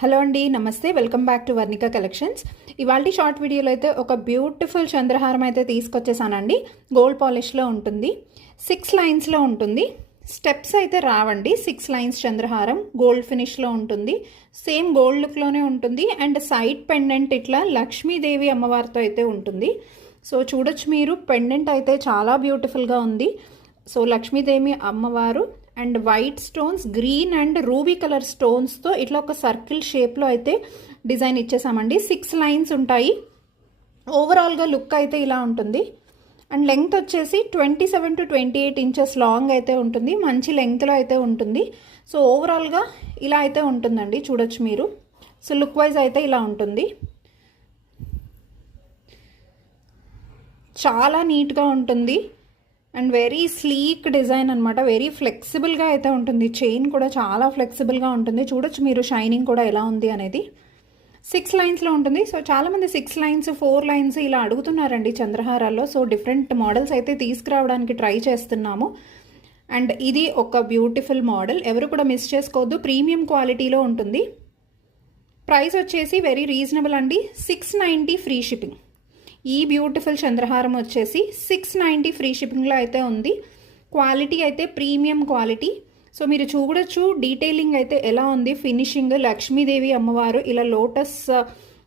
Hello అండి namaste. Welcome back to Varnika collections. ఇవాళ short వీడియోలో అయితే ఒక బ్యూటిఫుల్ చంద్రహారం అయితే తీసుకొచ్చేసానండి. గోల్డ్ పాలిష్లో ఉంటుంది. సిక్స్ లైన్స్లో ఉంటుంది. స్టెప్స్ అయితే రావండి. సిక్స్ లైన్స్ చంద్రహారం గోల్డ్ ఫినిష్లో ఉంటుంది. సేమ్ గోల్డ్ లుక్లోనే ఉంటుంది. అండ్ సైడ్ పెండెంట్ ఇట్లా లక్ష్మీదేవి అమ్మవారితో అయితే ఉంటుంది. సో చూడొచ్చు మీరు. పెండెంట్ అయితే చాలా బ్యూటిఫుల్గా ఉంది. సో లక్ష్మీదేవి అమ్మవారు and white stones green and ruby colour స్టోన్స్తో ఇట్లా ఒక సర్కిల్ షేప్లో అయితే డిజైన్ ఇచ్చేసామండి. సిక్స్ లైన్స్ ఉంటాయి. ఓవరాల్గా లుక్ అయితే ఇలా ఉంటుంది. అండ్ లెంగ్త్ వచ్చేసి twenty seven to twenty eight inches long అయితే ఉంటుంది. మంచి లెంగ్త్లో అయితే ఉంటుంది. సో ఓవరాల్గా ఇలా అయితే ఉంటుందండి. చూడొచ్చు మీరు. సో లుక్ వైజ్ అయితే ఇలా ఉంటుంది. చాలా నీట్గా ఉంటుంది. అండ్ వెరీ స్లీక్ డిజైన్ అనమాట వెరీ ఫ్లెక్సిబుల్గా అయితే ఉంటుంది. చైన్ కూడా చాలా ఫ్లెక్సిబుల్గా ఉంటుంది. చూడొచ్చు మీరు షైనింగ్ కూడా ఎలా ఉంది అనేది. సిక్స్ లైన్స్లో ఉంటుంది. సో చాలామంది సిక్స్ లైన్స్ ఫోర్ లైన్స్ ఇలా అడుగుతున్నారండి చంద్రహారాల్లో. సో డిఫరెంట్ మోడల్స్ అయితే తీసుకురావడానికి ట్రై చేస్తున్నాము. అండ్ ఇది ఒక బ్యూటిఫుల్ మోడల్ ఎవరు కూడా మిస్ చేసుకోవద్దు. ప్రీమియం క్వాలిటీలో ఉంటుంది. ప్రైస్ వచ్చేసి వెరీ రీజనబుల్ అండి. సిక్స్ నైంటీ ఫ్రీ షిప్పింగ్ ఈ బ్యూటిఫుల్ చంద్రహారం వచ్చేసి సిక్స్ నైంటీ ఫ్రీ షిప్పింగ్లో అయితే ఉంది. క్వాలిటీ అయితే ప్రీమియం క్వాలిటీ. సో మీరు చూడొచ్చు డీటెయిలింగ్ అయితే ఎలా ఉంది. ఫినిషింగ్ లక్ష్మీదేవి అమ్మవారు ఇలా లోటస్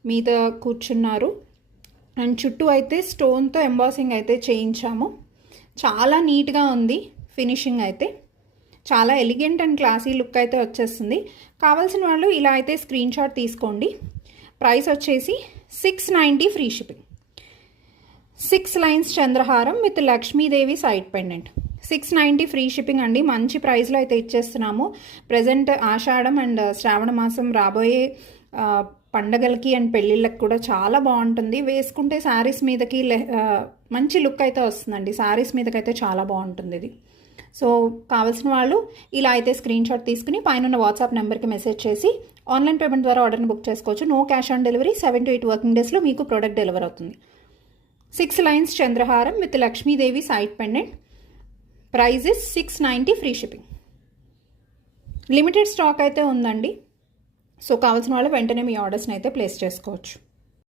మీద కూర్చున్నారు. అండ్ చుట్టూ అయితే స్టోన్తో ఎంబాసింగ్ అయితే చేయించాము. చాలా నీట్గా ఉంది ఫినిషింగ్ అయితే. చాలా ఎలిగెంట్ అండ్ క్లాసీ లుక్ అయితే వచ్చేస్తుంది. కావాల్సిన వాళ్ళు ఇలా అయితే స్క్రీన్ షాట్ తీసుకోండి. ప్రైస్ వచ్చేసి six ninety free shipping six lines చంద్రహారం with Lakshmidevi side pendant. Six ninety free shipping అండి. మంచి ప్రైస్లో అయితే ఇచ్చేస్తున్నాము. ప్రజెంట్ ఆషాఢం అండ్ uh, శ్రావణ మాసం రాబోయే uh, పండగలకి అండ్ పెళ్ళిళ్ళకి కూడా చాలా బాగుంటుంది. వేసుకుంటే శారీస్ మీదకి uh, మంచి లుక్ అయితే వస్తుందండి. శారీస్ మీదకైతే చాలా బాగుంటుంది ఇది. సో కావాల్సిన వాళ్ళు ఇలా అయితే స్క్రీన్ షాట్ తీసుకుని పైన వాట్సాప్ నెంబర్కి మెసేజ్ చేసి ఆన్లైన్ పేమెంట్ ద్వారా ఆర్డర్ని బుక్ చేసుకోవచ్చు. No cash on delivery seven to eight working డేస్లో మీకు ప్రోడక్ట్ డెలివర్ అవుతుంది. Six lines చంద్రహారం with Lakshmidevi side pendant. Price is six ninety free shipping. Limited stock అయితే ఉందండి. సో కావాల్సిన వాళ్ళు వెంటనే మీ ఆర్డర్స్ని అయితే ప్లేస్ చేసుకోవచ్చు.